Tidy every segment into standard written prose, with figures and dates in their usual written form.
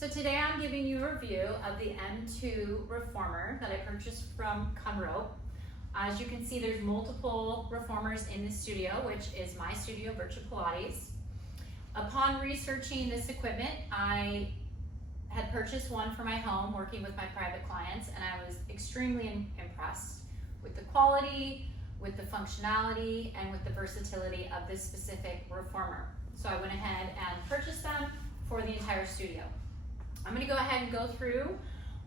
So today I'm giving you a review of the M2 reformer that I purchased from Conroe. As you can see, there's multiple reformers in the studio, which is my studio, Vyrtu Pilates. Upon researching this equipment, I had purchased one for my home working with my private clients, and I was extremely impressed with the quality, with the functionality, and with the versatility of this specific reformer. So I went ahead and purchased them for the entire studio. I'm going to go ahead and go through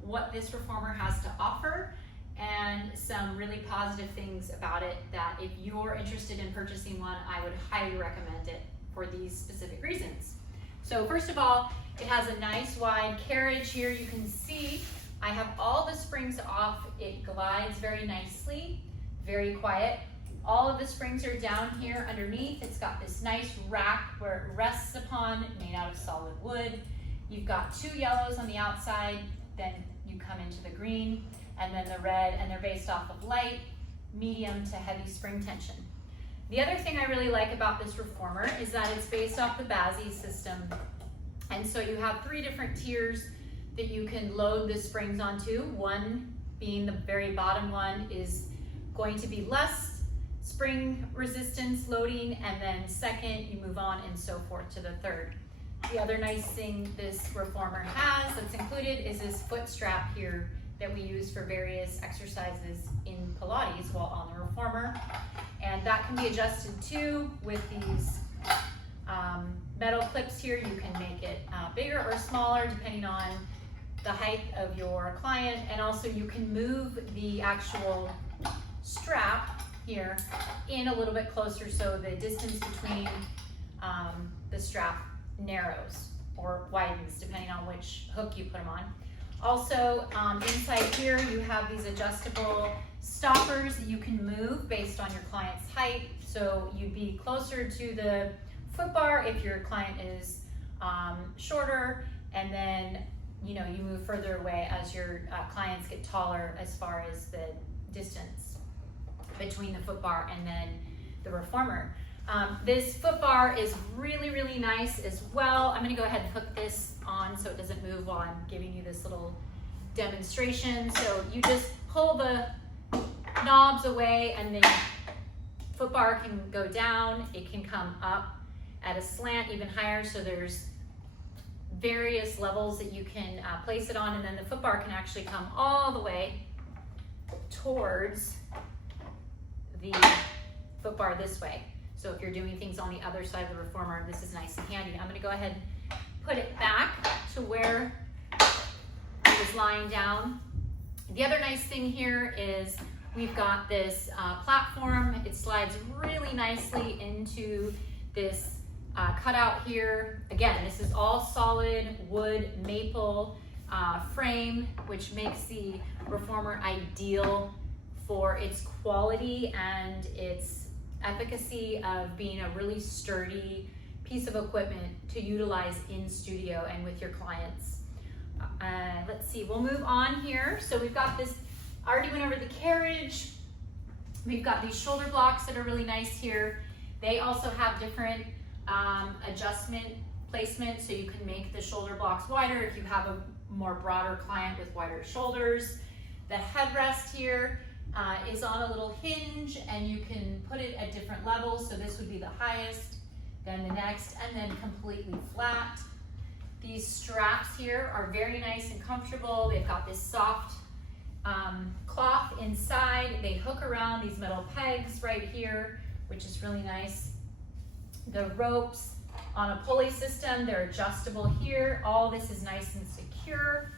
what this reformer has to offer and some really positive things about it that if you're interested in purchasing one, I would highly recommend it for these specific reasons. So first of all, it has a nice wide carriage here. You can see I have all the springs off. It glides very nicely, very quiet. All of the springs are down here underneath. It's got this nice rack where it rests upon, made out of solid wood. You've got two yellows on the outside, then you come into the green, and then the red, and they're based off of light, medium to heavy spring tension. The other thing I really like about this reformer is that it's based off the BASI system. And so you have three different tiers that you can load the springs onto. One being the very bottom one is going to be less spring resistance loading, and then second, you move on and so forth to the third. The other nice thing this reformer has that's included is this foot strap here that we use for various exercises in Pilates while on the reformer. And that can be adjusted too with these metal clips here. You can make it bigger or smaller depending on the height of your client. And also you can move the actual strap here in a little bit closer so the distance between the strap narrows or widens depending on which hook you put them on. Also, inside here you have these adjustable stoppers that you can move based on your client's height. So you'd be closer to the foot bar if your client is shorter, and then you move further away as your clients get taller as far as the distance between the foot bar and then the reformer. This foot bar is really, really nice as well. I'm going to go ahead and hook this on so it doesn't move while I'm giving you this little demonstration. So you just pull the knobs away and the foot bar can go down. It can come up at a slant even higher. So there's various levels that you can place it on, and then the foot bar can actually come all the way towards the foot bar this way. So if you're doing things on the other side of the reformer, this is nice and handy. I'm going to go ahead and put it back to where it was lying down. The other nice thing here is we've got this platform. It slides really nicely into this cutout here. Again, this is all solid wood maple frame, which makes the reformer ideal for its quality and its efficacy of being a really sturdy piece of equipment to utilize in studio and with your clients. Let's see, we'll move on here. So we've got this, I already went over the carriage. We've got these shoulder blocks that are really nice here. They also have different adjustment placement, so you can make the shoulder blocks wider if you have a more broader client with wider shoulders. The headrest here is on a little hinge, and you can put it at different levels. So this would be the highest, then the next, and then completely flat. These straps here are very nice and comfortable. They've got this soft cloth inside. They hook around these metal pegs right here, which is really nice. The ropes on a pulley system, they're adjustable here. All this is nice and secure.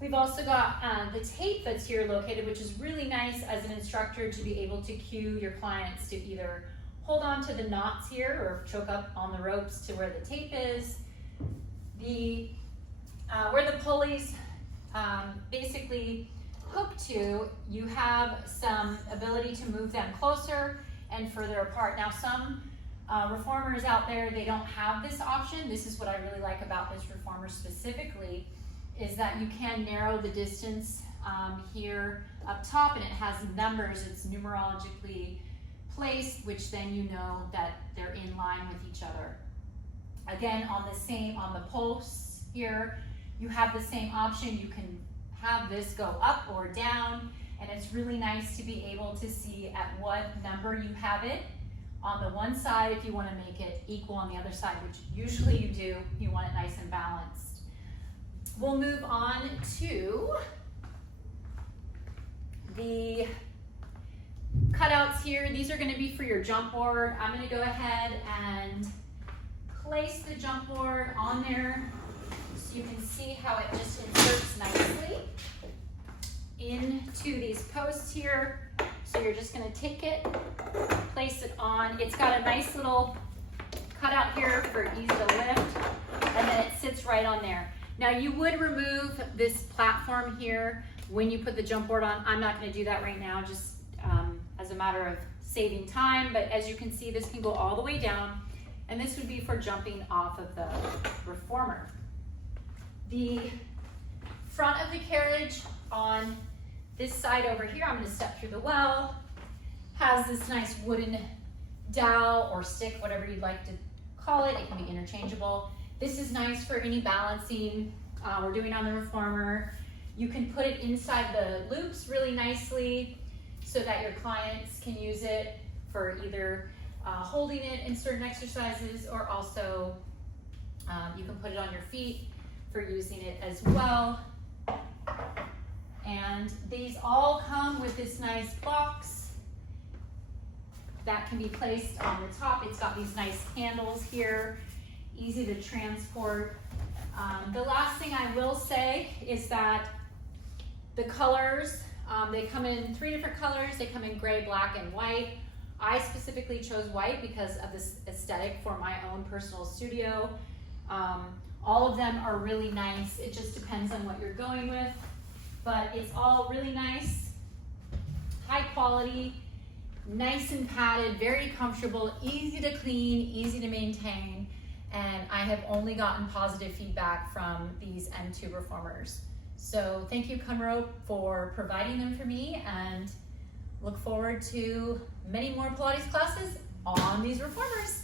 We've also got the tape that's here located, which is really nice as an instructor to be able to cue your clients to either hold on to the knots here or choke up on the ropes to where the tape is. Where the pulleys basically hook to, you have some ability to move them closer and further apart. Now some reformers out there, they don't have this option. This is what I really like about this reformer specifically, is that you can narrow the distance here up top, and it has numbers. It's numerologically placed, which then you know that they're in line with each other. Again, on the posts here, you have the same option. You can have this go up or down, and it's really nice to be able to see at what number you have it on the one side if you want to make it equal on the other side, which usually you do. You want it nice and balanced. We'll move on to the cutouts here. These are going to be for your jump board. I'm going to go ahead and place the jump board on there so you can see how it just inserts nicely into these posts here. So you're just going to take it, place it on. It's got a nice little cutout here for easy to lift, and then it sits right on there. Now you would remove this platform here when you put the jump board on. I'm not going to do that right now, just as a matter of saving time, but as you can see, this can go all the way down, and this would be for jumping off of the reformer. The front of the carriage on this side over here, I'm going to step through the well, has this nice wooden dowel or stick, whatever you'd like to call it. It can be interchangeable. This is nice for any balancing we're doing on the reformer. You can put it inside the loops really nicely so that your clients can use it for either holding it in certain exercises, or also you can put it on your feet for using it as well. And these all come with this nice box that can be placed on the top. It's got these nice handles here, easy to transport. The last thing I will say is that the colors, they come in 3 different colors. They come in gray, black, and white. I specifically chose white because of this aesthetic for my own personal studio. All of them are really nice. It just depends on what you're going with, but it's all really nice, high quality, nice and padded, very comfortable, easy to clean, easy to maintain, and I have only gotten positive feedback from these M2 reformers. So thank you, Conroe, for providing them for me, and look forward to many more Pilates classes on these reformers.